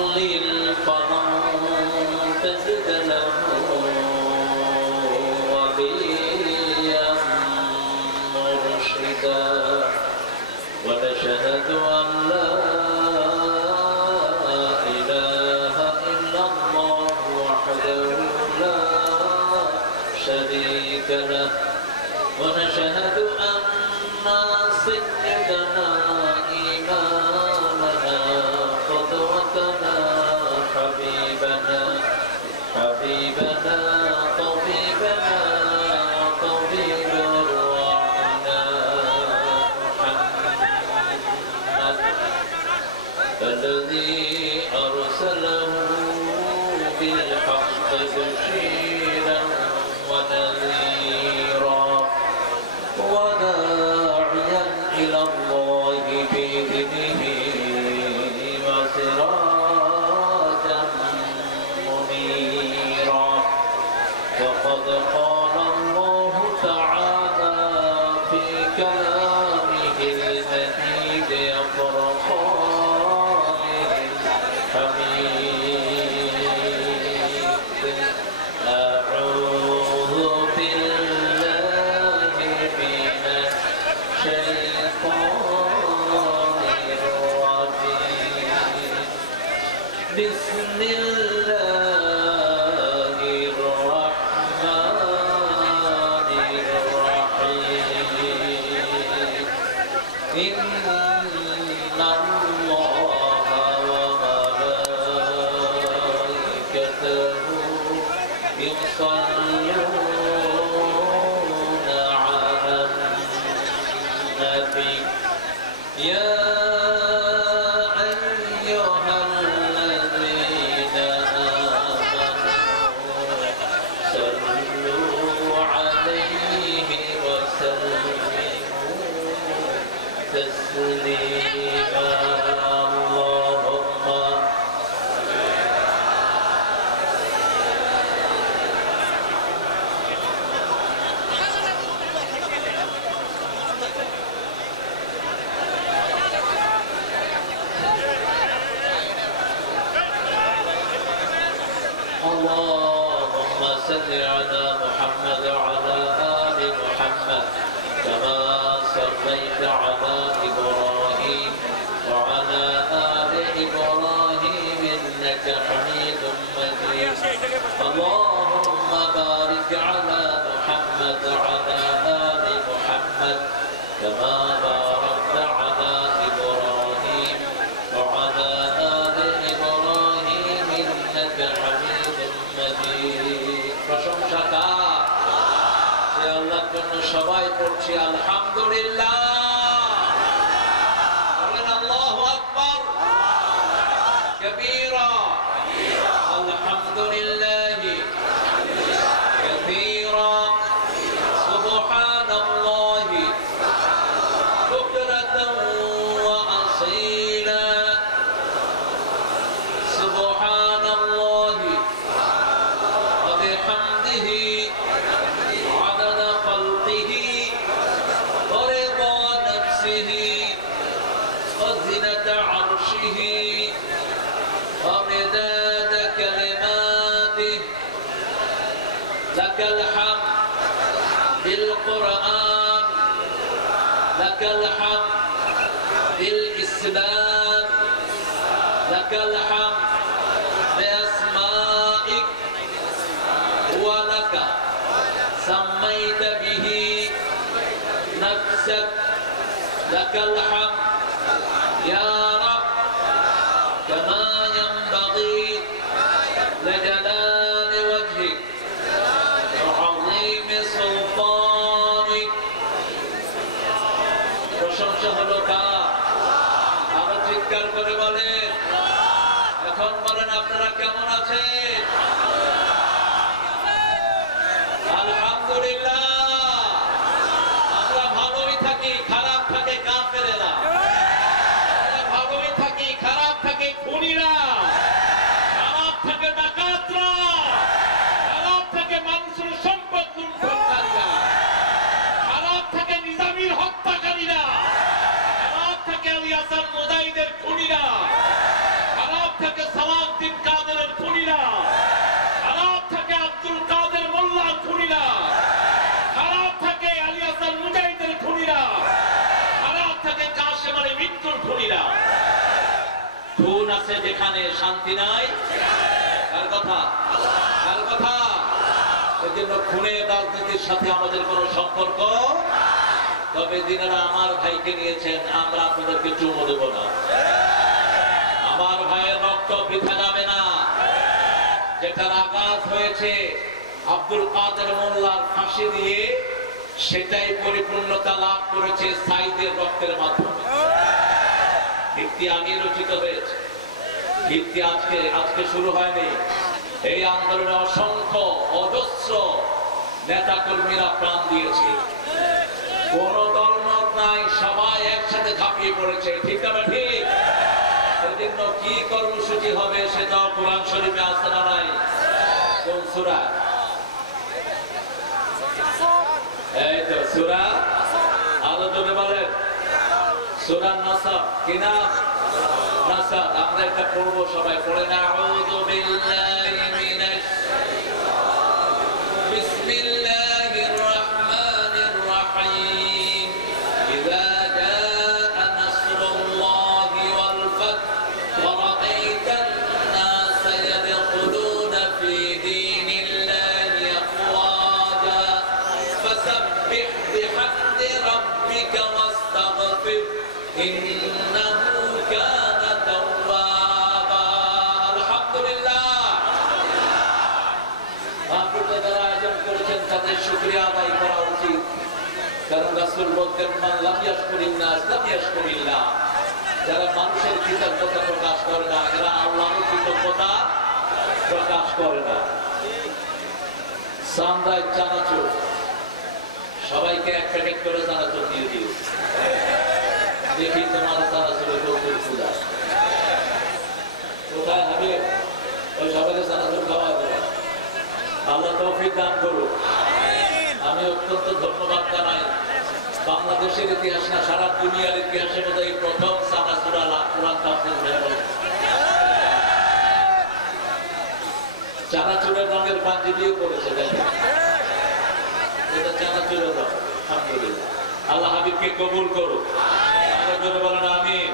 يضلل فلن تجد له وليا مرشدا ونشهد أن لا إله إلا الله وحده لا شريك له ونشهد أن سيدنا إمامنا قدوتنا حبيبنا طبيبنا طبيب أرواحنا محمد الذي أرسله بالحق بشيرا ونذيرا وداعيا إلى الله بإذنه وسراجا منيرا وقد قال الله تعالى في كلامه المجيد وفرقانه الحميد أعوذ بالله من الشيطان الرجيم بسم الله الرحمن الرحيم إن الله وملائكته يصلون على النبي يا أيها الذين آمنوا صلوا عليه وسلموا تسليما اللهم صل على محمد وعلى آل محمد كما صليت على إبراهيم وعلى آل إبراهيم إنك حميد مجيد اللهم بارك على محمد وعلى آل محمد كما باركت على إبراهيم وعلى آل إبراهيم إنك حميد مجيد প্রশংসা কার? সে আল্লাহর জন্য সবাই পড়ছি আলহামদুলিল্লাহ বলেন আল্লাহু আকবার কবীরা আলহামদুলিল্লাহ কাসীরা সুবহানাল্লাহ বুকরাতান ওয়া আসীলা সুবহানাল্লাহ ওয়া বিহামদিহি عدد خلقه ورضا نفسه وزنة عرشه ومداد كلماته لك الحمد بالقرآن لك الحمد بالإسلام لك الحمد بأسمائك ولك سميت به نفسك لك الحمد يا رب كما ينبغي لجلال وجهك وعظيم سلطانك প্রশংসা হলো কার? আরো চিৎকার করে বলেন এখন বলেন আপনারা কেমন আছেন? আলহামদুলিল্লাহ আমরা ভালোই থাকি খারাপ থাকে কাফেরেরা আমরা ভালোই থাকি খারাপ থাকে খুনিরা খারাপ থাকে ডাকাতরা খারাপ থাকে মানুষের সম্পদ লুণ্ঠনকারীরা খারাপ থাকে নিজামীর হত্যাকারীরা খারাপ থাকে আলী হাসান মুজাহিদের খুনিরা খারাপ থাকে সালাম খুন আছে যেখানে শান্তি নাই। কার কথা? কার কথা? এজন্য খুনের রাজনীতির সাথে আমাদের কোনো সম্পর্ক। তবে যিনারা আমার ভাইকে নিয়েছেন, আমরা আপনাদেরকে চুমো দেব না। আমার ভাইয়ের রক্ত বৃথা যাবে না। যেটার আঘাত হয়েছে আব্দুল কাদের মোল্লার ফাঁসি দিয়ে, সেটাই পরিপূর্ণতা লাভ করেছে সাইদের রক্তের মাধ্যমে। ভিত্তি আমি রচিত হয়েছে। ভিত্তি আজকে শুরু হয়নি। এই আন্দোলনে অসংখ্য অজস্র নেতা কর্মীরা প্রাণ দিয়েছে। কোন দলমত নাই, সবাই একসাথে ঝাঁপিয়ে পড়েছে। ঠিক না ঠিক? সেজন্য কি কর্মসূচি হবে সেটা কোরআন শরীফে আছে না নাই? কোন সূরা? এই তো সূরা, আরো জোরে বলেন, সূরা নাসর। কি নাম? নাসর। আমরা এটা পড়বো, সবাই পড়ে না। আউযু বিল্লাহি মিনাশ বিসমিল্লাহির রাহমানির রাহিম। ইযা জাআ নাসরুল্লাহি ওয়াল ফাth ওয়া রাআইতান নাসা ইয়াদখুলুনা ফি দীনিল্লাহি আফওয়াজা ফাসাব্বিহ বিহামদি রাব্বিকা ওয়াস্তাগফির ইন্নাহু কানা তাওয়াবা। আলহামদুলিল্লাহ। আপনারা যারা আয়োজন করেছেন তাদের শুকরিয়া আদায় করা উচিত। কারণ রাসূল বলতেন, মান লাম ইয়াশকুরিন নাস লাম ইয়াশকুরিল্লাহ। যারা মানুষের কৃতজ্ঞতা প্রকাশ করে না, এরা আল্লাহর কৃতজ্ঞতা প্রকাশ করে না। সান্দায় চানাচুর, সবাইকে এক প্যাকেট করে চানাচুর দিয়ে দিও। দেখি তোমার চানাচুরের কৌতুক পূজা কোথায় হবে। ওই সবাইকে চানাচুর খাওয়া দেবে। আল্লাহ তৌফিক দান করুক। আমি অত্যন্ত ধন্যবাদ জানাই। বাংলাদেশের ইতিহাস না, সারা দুনিয়ার ইতিহাসে বোধহয় প্রথম চানাচুর আলা কোরআন তাফসীর হয়ে। চানাচুরের রঙের পাঞ্জাবিও করেছে, দেখেন এটা চানাচুরের রঙ। আলহামদুলিল্লাহ। আল্লাহ হাবিবকে কবুল করুক। আরো জোরে বলেন আমিন।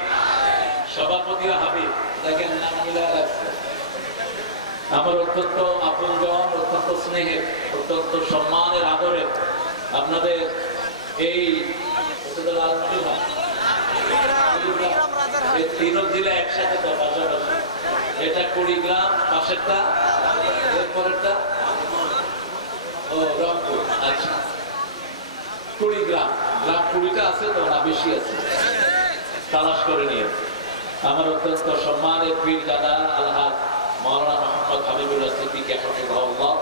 সভাপতি হাবিব, দেখেন নাম মিলা রাখছে। আমার অত্যন্ত আপনজন, অত্যন্ত স্নেহের, অত্যন্ত সম্মানের, আদরের আপনাদের এই তিন জেলা একসাথে তো পাশাপাশি। এটা কুড়িগ্রাম, পাশেরটা, এরপরেরটা ও রংপুর। আচ্ছা, কুড়িগ্রাম, গ্রাম 20টা আছে তো না বেশি আছে? তালাশ করে নিয়ে। আমার অত্যন্ত সম্মানের পীর দাদা আলহাজ মাওলানা মোহাম্মদ হাবিবুল্লাহ সিদ্দিকী হাফিজাহুল্লাহ,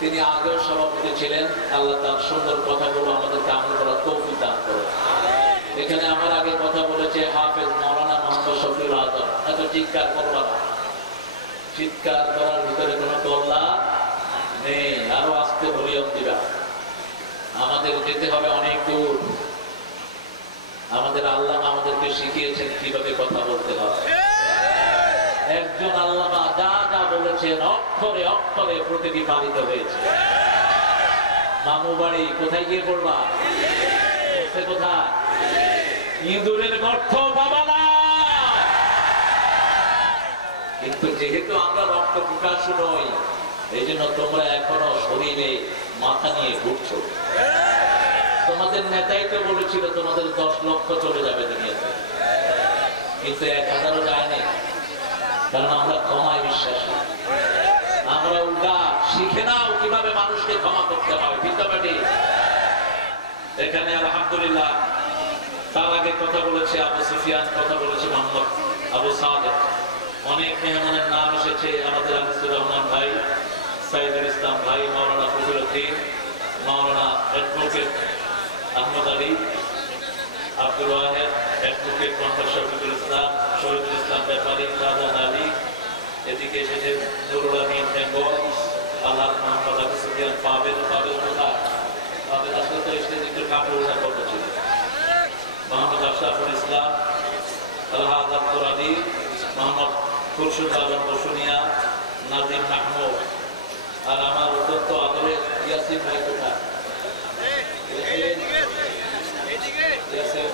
তিনি আগেও সভাপতি ছিলেন। আল্লাহ তার সুন্দর কথাগুলো আমাদেরকে আমল করার তৌফিক দান করে। এখানে আমার আগে কথা বলেছে হাফেজ মাওলানা মোহাম্মদ শফিউল আজম। এত চিৎকার করবা না, চিৎকার করার ভিতরে কোনো কল্লা নেই। আরো আস্তে ভলিউম দিবা। আমাদের যেতে হবে অনেক দূর। আমাদের আল্লামা আমাদেরকে শিখিয়েছেন কিভাবে কথা বলতে হবে। একজন আল্লামা যা যা বলেছেন অক্ষরে অক্ষরে প্রতিটি পালিত হয়েছে। মামু বাড়ি কোথায় গিয়ে পড়বা? কোথায়? ইঁদুরের গর্ত পাবা না। কিন্তু যেহেতু আমরা রক্ত পিপাসু নই, এই জন্য তোমরা এখনো শরীরে মাথা নিয়ে ঘুরছো। তোমাদের নেতাই তো বলেছিল তোমাদের 10 লক্ষ চলে যাবে দুনিয়াতে, কিন্তু 1000ও যায়নি। কারণ আমরা ক্ষমায় বিশ্বাসী। আমরা উল্টা শিখে নাও কিভাবে মানুষকে ক্ষমা করতে হয়। বিদ্যাবাড়ি এখানে আলহামদুলিল্লাহ। তার আগে কথা বলেছে আবু সুফিয়ান, কথা বলেছে মোহাম্মদ আবু সাদেক। অনেক মেহমানের নাম এসেছে। আমাদের আনিসুর রহমান ভাই, সাইদুল ইসলাম ভাই, মাওলানা ফজলুদ্দিন, মাওলানা অ্যাডভোকেট আহমদ আলী, আব্দুল ওয়াহেদ, অ্যাডভোকেট মোহাম্মদ শফিকুল ইসলাম, শহীদুল ইসলাম ব্যাপারী, শাহজাহান আলী। এদিকে এসেছে নুরুল আমিন বেঙ্গল, আল্লাহ মোহাম্মদ আবু সুফিয়ান, পাবেল কোথায়? পাবেল আসলে তো এসে একটু কাপড় ওঠার কথা ছিল। মোহাম্মদ আশরাফুল ইসলাম, আলহাজ আব্দুল আলী, মোহাম্মদ খুরশুদ আলম বসুনিয়া, নাজিম মাহমুদ। আর আমার অত্যন্ত আদরের ইয়াসিন ভাই কোথায়?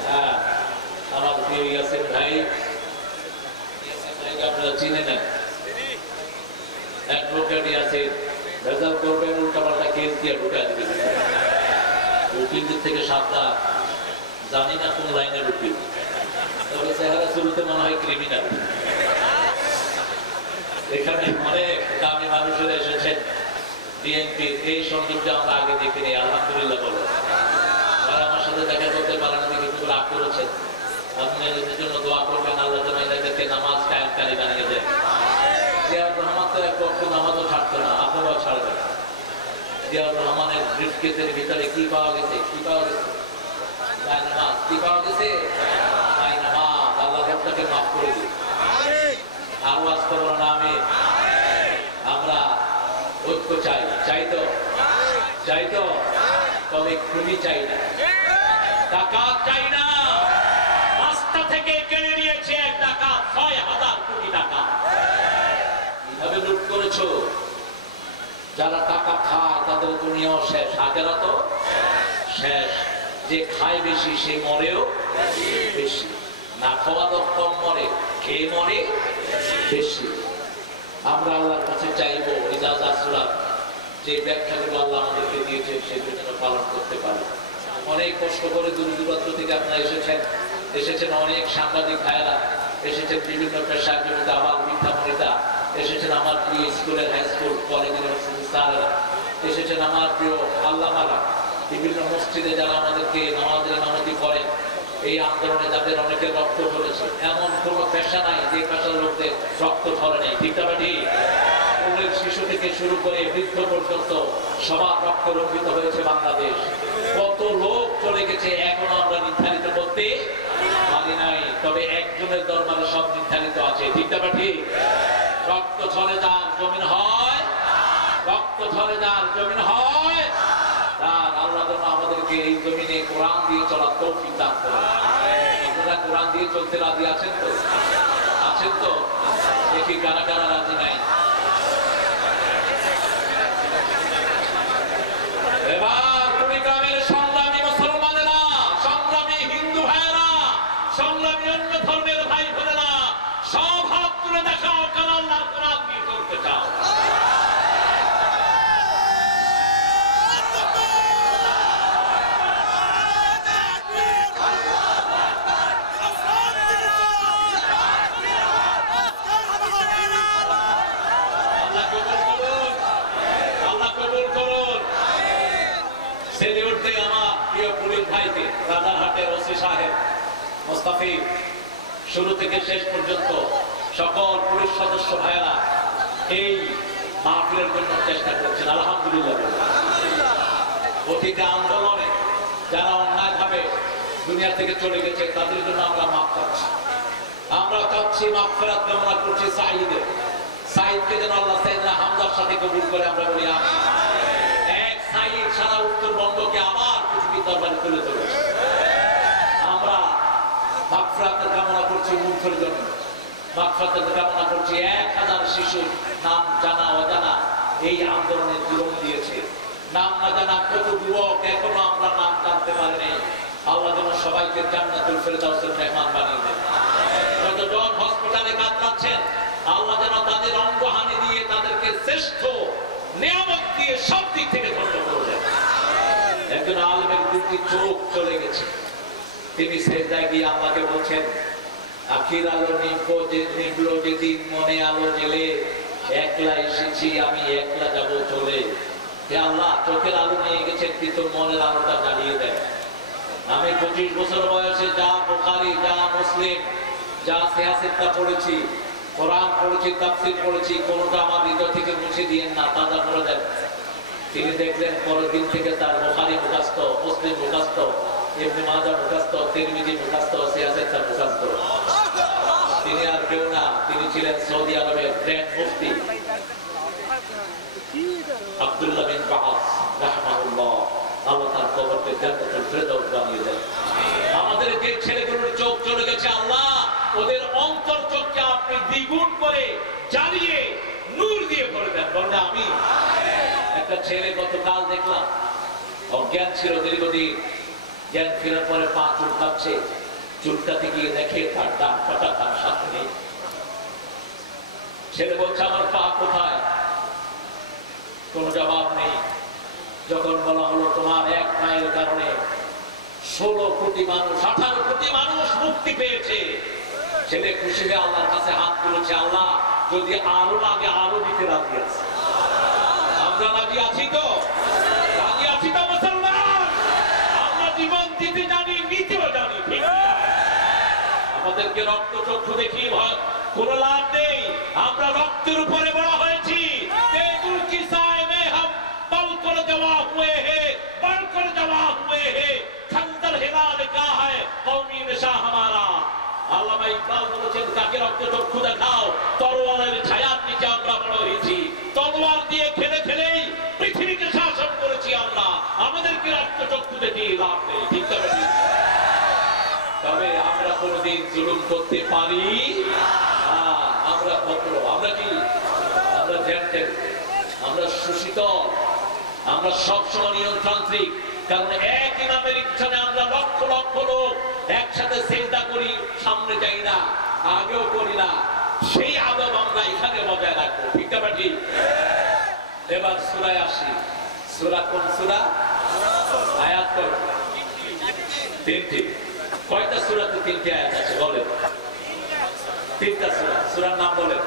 হ্যাঁ, আমার প্রিয় ইয়াসিন ভাই। আপনারা চিনে নেন। অ্যাডভোকেট আছে, রেজাল্ট করবেন, উল্টাপাল্টা কেস দিয়ে ঢুকা দিবেন। উকিলদের থেকে সাবধান, জানি না কোন লাইনের উকিল, তবে চেহারা শুরুতে মনে হয় ক্রিমিনাল। এখানে অনেক দামি মানুষেরা এসেছেন বিএনপির, এই সংযোগটা আমরা আগে দেখিনি, আলহামদুলিল্লাহ বলে। আর আমার সাথে দেখা করতে পারেন দেখে খুব রাগ করেছেন। আপনি এদের জন্য দোয়া করবেন, আল্লাহ যেন এদেরকে নামাজ কায়েমকারী বানিয়ে দেন। জিয়াউর রহমান তো এক ওয়াক্ত নামাজও ছাড়তো না, আপনারাও ছাড়বেন। জিয়াউর রহমানের ব্রিফকেসের ভিতরে কি পাওয়া গেছে? কি পাওয়া গেছে? জায়নামাজ। কি পাওয়া গেছে? জায়নামাজ। আল্লাহ লোকটাকে মাফ করে দিন। আর ওয়াজ করবো না আমি। আমরা ঐক্য চাই, চাই তো? চাই তো? তবে খুবই চাই না, ডাকাত চাই না। রাস্তা থেকে কেড়ে নিয়েছে এক ডাকাত ৬,০০০ কোটি টাকা। কিভাবে লুট করেছো? যারা টাকা খায় তাদের দুনিয়াও শেষ, আখেরাত তো শেষ। যে খায় বেশি সে মরেও বেশি। না খাওয়া লোক কম মরে, খেয়ে মরে বেশি। আমরা আল্লাহর কাছে চাইবো ইজাজাত যে ব্যাখ্যাগুলো আল্লাহ আমাদেরকে দিয়েছেন সেগুলো যেন পালন করতে পারি। অনেক কষ্ট করে দূর দূরান্ত থেকে আপনারা এসেছেন অনেক সাংবাদিক ভাইয়েরা, এসেছেন বিভিন্ন পেশার জগতে, আবার বিদ্যামণিতা এসেছেন, আমার প্রিয় স্কুলের হাই স্কুল কলেজ ইউনিভার্সিটি স্যারেরা এসেছেন, আমার প্রিয় আল্লামারা, বিভিন্ন মসজিদে যারা আমাদেরকে নামাজের ইমামতি করেন। এই আন্দোলনে যাদের অনেকের রক্ত ঝরেছে, এমন কোন পেশা নাই যে পেশার লোকদের রক্ত ঝরে নেই। ঠিক না ঠিক? কোলের শিশু থেকে শুরু করে বৃদ্ধ পর্যন্ত সবার রক্ত রঞ্জিত হয়েছে বাংলাদেশ। কত লোক চলে গেছে এখনো আমরা নির্ধারিত করতে পারি নাই, তবে একজনের দরবারে সব নির্ধারিত আছে। ঠিক না ঠিক? রক্ত ঝরে যার জমিন হয়, রক্ত ঝরে যার জমিন হয়, তার আল্লাহ যেন আমাদেরকে এই জমিনে কোরআন দিয়ে চলার তৌফিক দান করেন। আপনারা কোরআন দিয়ে চলতে রাজি আছেন তো? আছেন তো? দেখি কারা কারা রাজি নাই। এবার কুড়িগ্রামের সংগ্রামী মুসলমানেরা, সংগ্রামী হিন্দু ভাইয়েরা, সংগ্রামী অন্য ধর্মের ভাই বোনেরা, সব হাত তুলে দেখাও কারা আল্লাহর কোরআন দিয়ে চলতে চাও। শুরু থেকে শেষ পর্যন্ত সকল পুলিশ সদস্য ভাইয়েরা এই মাহফিলের জন্য চেষ্টা করছেন, আলহামদুলিল্লাহ। অতীতে আন্দোলনে যারা অন্যায়ভাবে দুনিয়া থেকে চলে গেছে তাদের জন্য আমরা মাফ চাচ্ছি। আমরা চাচ্ছি মাগফিরাত কামনা করছি সাইদকে যেন আল্লাহ সাইয়েদনা হামজার সাথে কবুল করে। আমরা বলি আমিন। এক সাইদ সারা উত্তরবঙ্গকে আবার পৃথিবীর দরবারে তুলে ধরেছে। আমরা মাগফিরাতের কামনা করছি মুগ্ধের জন্য, মাগফিরাতের কামনা করছি ১,০০০ শিশুর নাম জানা অজানা এই আন্দোলনে জীবন দিয়েছে। নাম না জানা কত যুবক এখনো আমরা নাম জানতে পারিনি। আল্লাহ যেন সবাইকে জান্নাতুল ফেরদাউসের মেহমান বানিয়ে দেন। যতজন হসপিটালে কাতরাচ্ছেন আল্লাহ যেন তাদের অঙ্গহানি দিয়ে তাদেরকে শ্রেষ্ঠ নিয়ামত দিয়ে সব দিক থেকে ধন্য করে দেন। একজন আলেমের দুটি চোখ চলে গেছে, তিনি সেজদায় গিয়ে আল্লাহকে বলছেন, আখির আলো নিভলো যেদিন মনে আলো জেলে, একলা এসেছি আমি একলা যাব চলে। হে আল্লাহ, চোখের আলো নিয়ে গেছেন কিন্তু মনের আলোটা জ্বালিয়ে দেন। আমি 25 বছর বয়সে যা বুখারী, যা মুসলিম, যা সিয়াসিত্তা পড়েছি, কোরআন পড়েছি, তাফসীর পড়েছি, কোনটা আমার হৃদয় থেকে মুছে দিয়েন না, তাজা করে দেন। তিনি দেখলেন পরের দিন থেকে তার বুখারী মুখস্থ, মুসলিম মুখস্থ, ইবনে মাজাহ মুখস্থ, তিরমিজি মুখস্থ, সিয়াসিত্তা মুখস্থ। তিনি আর কেউ না, তিনি ছিলেন সৌদি আরবের গ্র্যান্ড মুফতি আব্দুল্লাহ বিন বাস রাহমাহুল্লাহ। আল্লাহ তার কবরকে জান্নাতুল ফেরদাউস বানিয়ে দেন। আমাদের যে ছেলেগুলোর চোখ চলে গেছে আল্লাহ ওদের অন্তর চোখকে আপনি দ্বিগুণ করে জ্বালিয়ে নূর দিয়ে ভরে দেন। বলেন আমিন। একটা ছেলে গতকাল দেখলাম অজ্ঞান ছিল দীর্ঘদিন, জ্ঞান ফেরার পরে পা চুলকাচ্ছে, চুলকাতে গিয়ে দেখে তার ডান পাটা তার সাথে নেই। ছেলে বলছে আমার পা কোথায়, কোনো জবাব নেই। যখন বলা হলো তোমার এক পায়ের কারণে 16 কোটি মানুষ 18 কোটি মানুষ মুক্তি পেয়েছে, ছেলে খুশি হয়ে আল্লাহর কাছে হাত তুলেছে, আল্লাহ যদি আরো লাগে আরো দিতে রাজি আছে। আমরা রাজি আছি তো? রাজি আছি তো মুসলমান? আমরা জীবন দিতে জানি, নিতেও জানি, ঠিক না? আমাদেরকে রক্ত চক্ষু দেখিয়ে কোন লাভ নেই। আমরা রক্তের উপরে বড় হয়েছি। আল্লামা ইকবাল বলেছেন, কাকে রক্ত চক্ষু দেখাও, তরোয়ালের ছায়ার নিচে আমরা বড় হয়েছি। তলোয়ার দিয়ে খেলে খেলেই পৃথিবীকে শাসন করেছি আমরা। আমাদেরকে রক্ত চক্ষু দেখিয়ে লাভ নেই, ঠিক তবে তবে আমরা কোনদিন জুলুম করতে পারি না। আমরা ভদ্র, আমরা কি, আমরা জেন্টেল, আমরা সুশীতল, আমরা সবসময় নিয়ন্ত্রণতান্ত্রিক। কারণ এক ইমামের ইচ্ছানে আমরা লক্ষ লক্ষ লোক একসাথে সিজদা করি, সামনে যাই না, আগেও করি না। সেই আদব আমরা এখানে বজায় রাখবো, ঠিক না ঠিক? এবার সূরায় আসি। সূরা কোন সূরা? আয়াত কয়টা? 3টি। কয়টা সূরাতে 3টি আয়াত আছে বলেন? 3টা সূরা। সূরার নাম বলেন?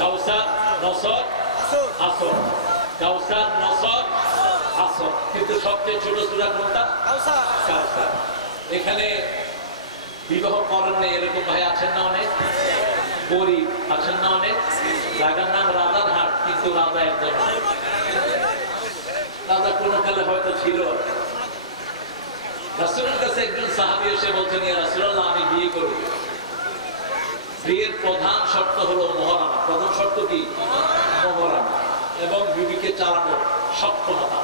কাউসার, নসর, আসর। কাউসার, নসর, আসর। কিন্তু সবচেয়ে ছোট সূরা কোনটা? কাউসার। এখানে বিবাহ করেন না এরকম ভাই আছেন না অনেক? গরিব আছেন না অনেক? জায়গার নাম রাজারহাট, কিন্তু রাজা একজন, রাজা কোনো কালে হয়তো ছিল। রাসূলের কাছে একজন সাহাবী এসে বলছেন, ইয়া রাসূলুল্লাহ, আমি বিয়ে করব। বিয়ের প্রধান শর্ত হলো মোহরানা। প্রধান শর্ত কি? মোহরানা এবং বিবিকে চালানোর সক্ষমতা।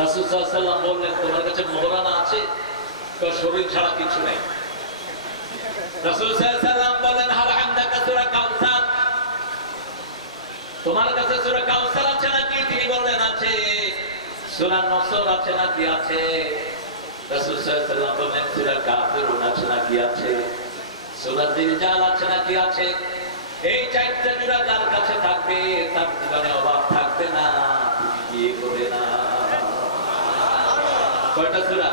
রাসূল সাল্লাল্লাহু আলাইহি ওয়াসাল্লাম বললেন, তোমার কাছে মোহরানা আছে? শরীর ছাড়া কিছু নেই। রাসূল সাল্লাল্লাহু আলাইহি ওয়াসাল্লাম বলেন, হাল আনদাকা সূরা কাউসার, তোমার কাছে সূরা কাউসার আছে নাকি? তিনি বললেন আছে। সূরা নসর আছে নাকি? আছে। রাসূল সাল্লাল্লাহু আলাইহি ওয়াসাল্লাম বলেন, সূরা কাফিরুন আছে নাকি? আছে। সূরা জিলজাল আছে নাকি? আছে। এই 4টা সূরা যার কাছে থাকবে তার জীবনে অভাব থাকবে না, তুমি বিয়ে করবে না। কয়টা সূরা?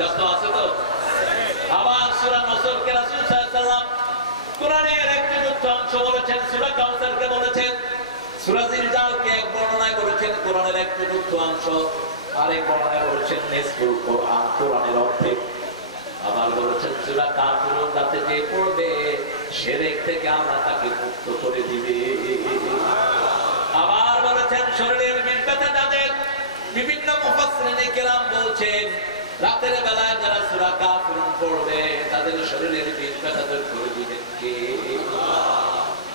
কত আছে তো? আবার সূরা নসরকে রাসূল সাল্লাল্লাহু আলাইহি ওয়াসাল্লাম কোরআনের একটা অংশ বলেছেন, সূরা কাউসারকে বলেছেন, সূরা জিলজালকে এক বর্ণনায় বলেছেন কোরআনের এক চতুর্থ অংশ, আরেক বর্ণনায় বলেছেন নিসফুল কোরআন, কোরআনের অর্ধেক। আবার বলেছেন সূরা কাফিরুন যাতে যে পড়বে শিরক থেকে আল্লাহ তাকে মুক্ত করে দিবে। আবার বলেছেন শরীরের বিষ ব্যথা যাদের, বিভিন্ন মুফাসসিরিনে কেরাম বলছেন রাতের বেলায় যারা সূরা কাফিরুন পড়বে তাদের শরীরের বিষ ব্যথা দূর করে দিবেন কে?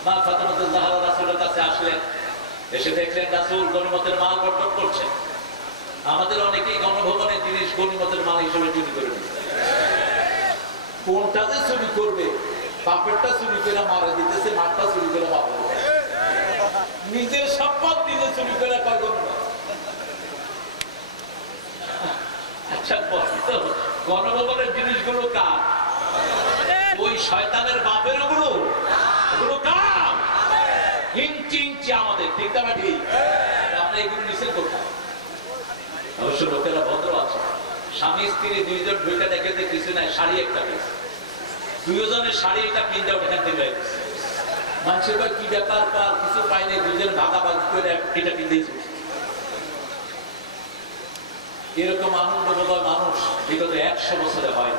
মা ফাতেমাতুজ জাহরা রাসূলের কাছে আসলেন, এসে দেখলেন রাসূল গনিমতের মাল বন্টন করছেন। আমাদের অনেকেই গণভবনের জিনিস গনিমতের মাল হিসেবে চুরি করে দিচ্ছে। কোনটা যে চুরি করবে, বাপেরটা চুরি করে মারা দিতেছে, মাঠটা চুরি করে বাপের, নিজের সম্পদ নিজে চুরি করে কয় গনিমত। আচ্ছা গণভবনের জিনিসগুলো কার? ওই শয়তানের বাপের ওগুলো, ওগুলো কার? ইঞ্চি ইঞ্চি আমাদের, ঠিক না ঠিক? আপনি এগুলো নিষেধ করতে। অবশ্য লোকেরা ভদ্র আছে, স্বামী স্ত্রী দুইজন ঢুকে দেখে যে কিছু নাই, শাড়ি একটা পেয়েছে, দুজনের শাড়ি একটা কিনতে ওখান থেকে মানুষের কি ব্যাপার, কিছু পাইনি, দুজন ভাগাভাগি করে এটা কিনতেই। এরকম আনন্দ বোধহয় মানুষ বিগত 100 বছরে হয়।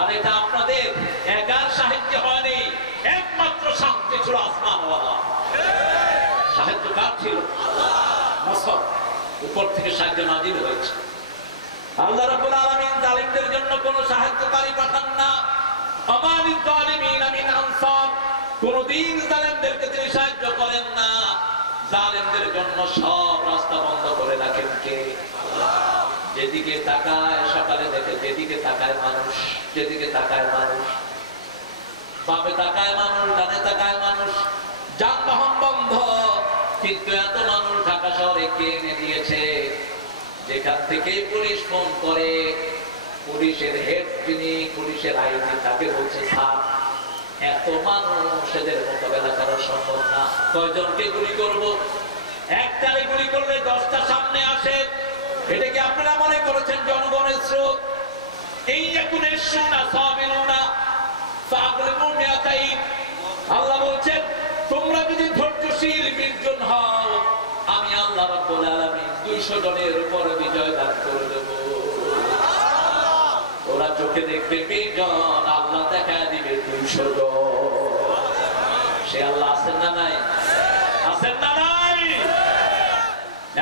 আর এটা আপনাদের একার সাহায্যে হয়নি, একমাত্র সাহায্য ছিল আসমানওয়ালা। সাহায্য কার ছিল? আল্লাহ। উপর থেকে সাহায্য নাযিল হয়েছে। আল্লাহ রাব্বুল আলামিন জালিমদের জন্য কোনো সাহায্যকারী পাঠান না। আমালিল জালিমিনা মিন আনসার, কোনদিন জালিমদেরকে তিনি সাহায্য করেন না। জালিমদের জন্য সব রাস্তা বন্ধ করে রাখেন কে? আল্লাহ। যেদিকে তাকায় সকালে দেখে, যেদিকে তাকায় মানুষ, যেদিকে তাকায় মানুষ, বামে তাকায় মানুষ, ডানে তাকায় মানুষ, যানবাহন বন্ধ, কিন্তু এত মানুষ ঢাকা শহরে কে এনে দিয়েছে? যেখান থেকে পুলিশ ফোন করে পুলিশের হেড, যিনি পুলিশের আইজি, তাকে বলছে স্যার এত মানুষ এদের মোকাবেলা করা সম্ভব না, কয়জনকে গুলি করব? একটারে গুলি করলে 10টা সামনে আসে। এটা কি আপনারা মনে করেছেন জনগণের স্রোত? এই একুনের সুনা সাবিলুনা ফাগলিবু মিয়াতাইন। আল্লাহ বলছেন তোমরা যদি ধৈর্যশীল 20 জন হও, আমি আল্লাহ রাব্বুল আলামিন 200 জনের উপর বিজয় দান করে দেব। ওরা চোখে দেখবে 20 জন, আল্লাহ দেখা দিবে 200 জন। সে আল্লাহ আছেন না নাই? আছেন না নাই?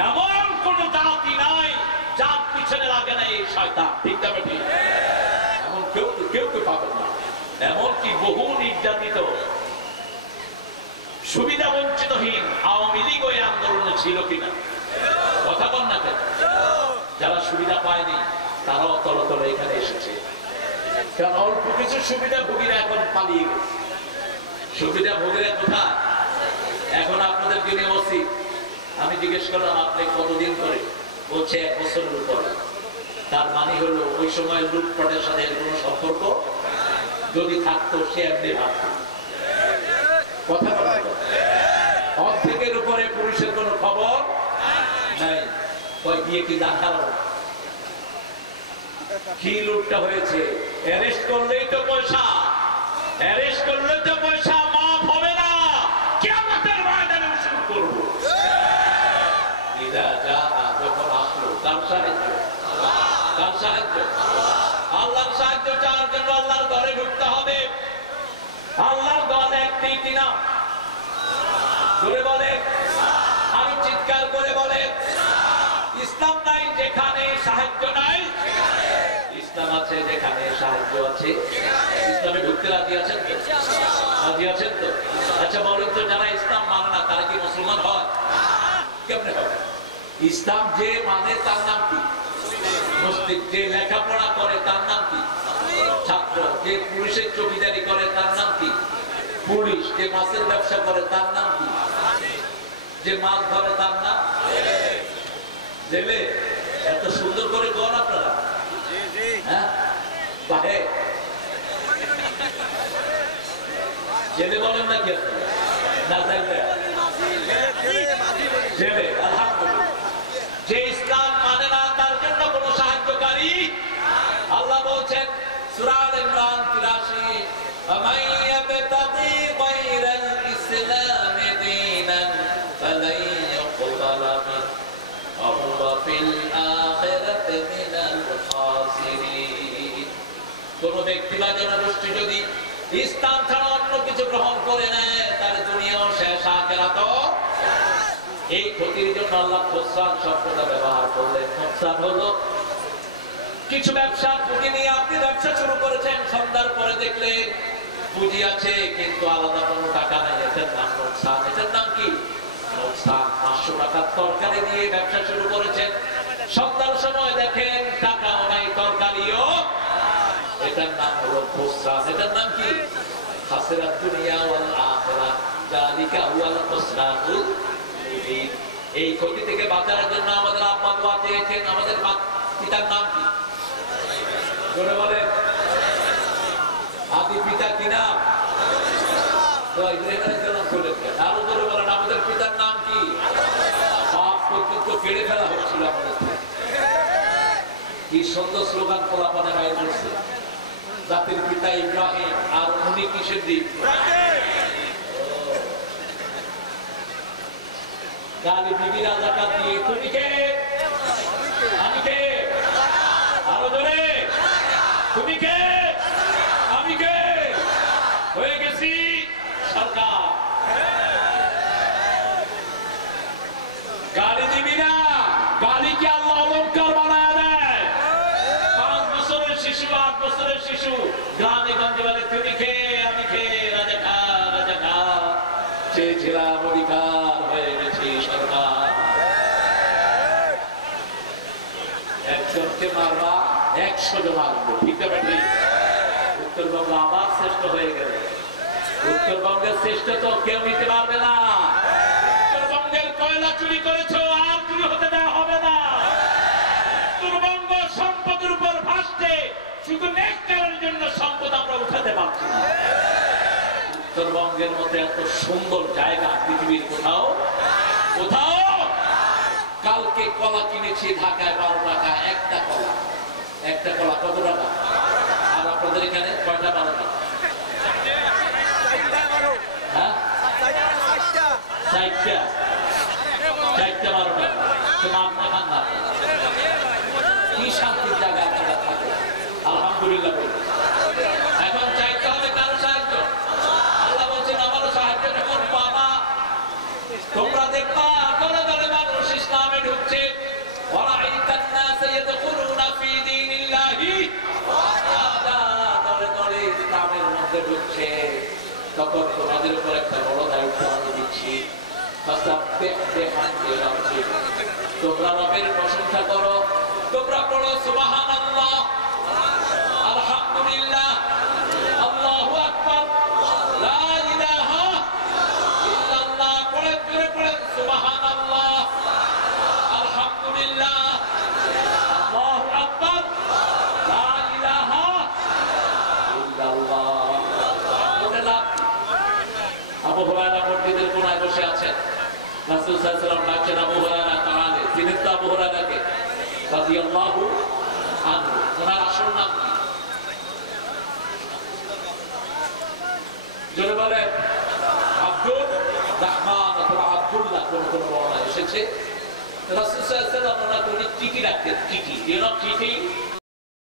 এমন কোন জাতি নাই যার পিছনে লাগে না এই শয়তান, ঠিক না বেটি? এমন কেউ পাবেন না। এমনকি বহু নির্যাতিত সুবিধা বঞ্চিতহীন আওয়ামী লীগ ওই আন্দোলনে ছিল কিনা? কথা বল না কেন? যারা সুবিধা পায়নি তারাও তলে তলে এখানে এসেছে, কারণ অল্প কিছু সুবিধা ভোগীরা এখন পালিয়ে গেছে। সুবিধা ভোগীরা কোথায়? এখন আপনাদের দিনে ওসি, আমি জিজ্ঞেস করলাম আপনি কতদিন ধরে? বলছে 1 বছরের উপর। তার মানে হলো ওই সময় লুটপাটের সাথে কোনো সম্পর্ক যদি থাকতো সে এমনি ভাবত। কথা বলা অর্ধেকের উপরে পুলিশের কোনো খবর নাই। গিয়ে কি জানার কি লুটটা হয়েছে? অ্যারেস্ট করলেই তো পয়সা, অ্যারেস্ট করলে তো পয়সা মাফ হবে না। কিয়ামতের ময়দানে উসুল করব। যখন আসলো কার সাহায্য? কার সাহায্য? আল্লাহর সাহায্য চাওয়ার জন্য আল্লাহর ঘরে ঢুকতে হবে। আল্লাহর ঘর একটি কিনা? জোরে বলে, আরো চিৎকার করে বলে। ইসলাম নাই যেখানে সাহায্য নাই, ইসলাম আছে যেখানে সাহায্য আছে। ইসলামে ঢুকতে রাজি আছেন তো? রাজি আছেন তো? আচ্ছা বলেন তো, যারা ইসলাম মানে না তারা কি মুসলমান হয়? কেমনে হবে? ইসলাম যে মানে তার নাম কি? মুসলিম। যে লেখাপড়া করে তার নাম কি? ছাত্র। যে পুলিশের চৌকিদারি করে তার নাম কি? পুলিশ। যে মাছের ব্যবসা করে তার নাম কি? যে মাছ ধরে তার নাম জেলে। এত সুন্দর করে কোন আপনারা? হ্যাঁ বাহে জেলে বলেন নাকি আপনারা? না জানলে জেলে। আলহামদুলিল্লাহ। যে ইসলাম মানে না তার জন্য কোন সাহায্যকারী আল্লাহ বলছেন সূরা আল ইমরান 83, আমান ইয়াবতাগি গায়রাল ইসলাম দীনান ফালাই ইউকবালা মিন ওয়া হুয়া ফিল আখিরাতি মিনাল খাসিরিন। কোন ব্যক্তি বা জনগোষ্ঠী যদি ইসলাম ছাড়া অন্য কিছু গ্রহণ করে নেয় তার দুনিয়াও শেষ, আখিরাতও শেষ। এই ক্ষতির জন্য আল্লাহ খোসরান শব্দটা ব্যবহার করলেন। খোসরান হলো কিছু ব্যবসার পুঁজি নিয়ে আপনি ব্যবসা শুরু করেছেন, সন্ধ্যার পরে দেখলেন পুঁজি আছে কিন্তু আলাদা কোনো টাকা নাই, এটার নাম নোকসান। এটার নাম কি? নোকসান। 500 টাকার তরকারি দিয়ে ব্যবসা শুরু করেছেন, সন্ধ্যার সময় দেখেন টাকাও নাই, তরকারিও, এটার নাম হলো খোসরান। এটার নাম কি? খাসরাত দুনিয়া ওয়াল আখিরাহ, যালিকা হুয়াল খুসরানুল মুবিন। এই ক্ষতি থেকে বাঁচার জন্য আমাদের আব্বা দোয়া চেয়েছেন। আমাদের পিতার নাম কি? জোরে বলে। আদি পিতা কি নাম? ইব্রাহিম আলাইহিস সালাম বলেছেন। আরো জোরে বলেন, আমাদের পিতার নাম কি? বাপ পর্যন্ত কেড়ে ফেলা হচ্ছিল আমাদের। কি সুন্দর স্লোগান পোলাপানে বাইরে করছে, জাতির পিতা ইব্রাহিম। আর উনি কিসের দিক? গালি বিবি রাজাকার দিয়ে তুমি কে? আমি কে? আরো জোরে, তুমি কে? আমি কে? হয়ে গেছি সরকার। গালি দিবি না, গালিকে আল্লাহ অলংকার বানায় দেয়। 5 বছরের শিশু, 8 বছরের শিশু গ্রামে গঞ্জে বলে তুমি কে? আমি কে? রাজা খা, রাজা খা। চেয়েছিলাম অধিকার, হয়ে গেছি সরকার। একজনকে মারবা 100 জন মারবো, ঠিক আছে? ঠিক। উত্তরবঙ্গ আবার শ্রেষ্ঠ হয়ে গেল। উত্তরবঙ্গের শ্রেষ্ঠ তো কেউ নিতে পারবে না। উত্তরবঙ্গের কয়লা চুরি করেছো, আর চুরি হতে দেওয়া হবে না। উত্তরবঙ্গ সম্পদের উপর ভাসছে কিনা? উত্তরবঙ্গের মতো এত সুন্দর জায়গা পৃথিবীর কোথাও কোথাও। কালকে কলা কিনেছি ঢাকায় 12 টাকা একটা কলা। একটা কলা কত টাকা? আর আপনাদের এখানে কয়টা 12 টাকা? হ্যাঁ, 4টা 12 টাকা। তো আপনি খান না, কি শান্তির জায়গা আপনারা থাকে। আলহামদুলিল্লাহ বলি। এখন চাইতে হবে কারো সাহায্য। আল্লাহ বলছেন আমারও সাহায্য যখন পাবা তোমরা দেখবা দলে দলে মানুষ ইসলামে ঢুকছে। ওয়ারাইতান নাস ইয়াদখুলুনা ফি দীনিল্লাহি আফওয়াজা, দলে দলে ইসলামের মধ্যে ঢুকছে। তখন তোমাদের উপর একটা বড় দায়িত্ব আমি দিচ্ছি। ফাসাব্বিহ বিহামদি রাব্বিক, তোমরা রবের প্রশংসা করো। তোমরা পড়ো সুবহানাল্লাহ, আলহামদুলিল্লাহ, আল্লাহু আকবার, লা ইলাহা ইল্লাল্লাহ। পড়ে জোরে পড়ে সুবহানাল্লাহ, আলহামদুলিল্লাহ, আল্লাহু আকবার, লা ইলাহা ইল্লাল্লাহ। আবু হুরায়রা মসজিদের কোনায় বসে আছেন। রাসূল সাল্লাল্লাহু আলাইহি ওয়াসাল্লাম ডাকছেন আবু হুরায়রা, তাআলা চিনেন তো আবু হুরায়রাকে রাদিয়াল্লাহু আনহু? ওনার আসল নাম কি? জোরে বলেন। আব্দুর রহমান অথবা আব্দুল্লাহ, কোন কোন বর্ণনা এসেছে। রাসূল সাল্লাল্লাহু আলাইহি ওয়াসাল্লাম ওনাকে চিঠি রাখতেন। চিঠি, চিঠি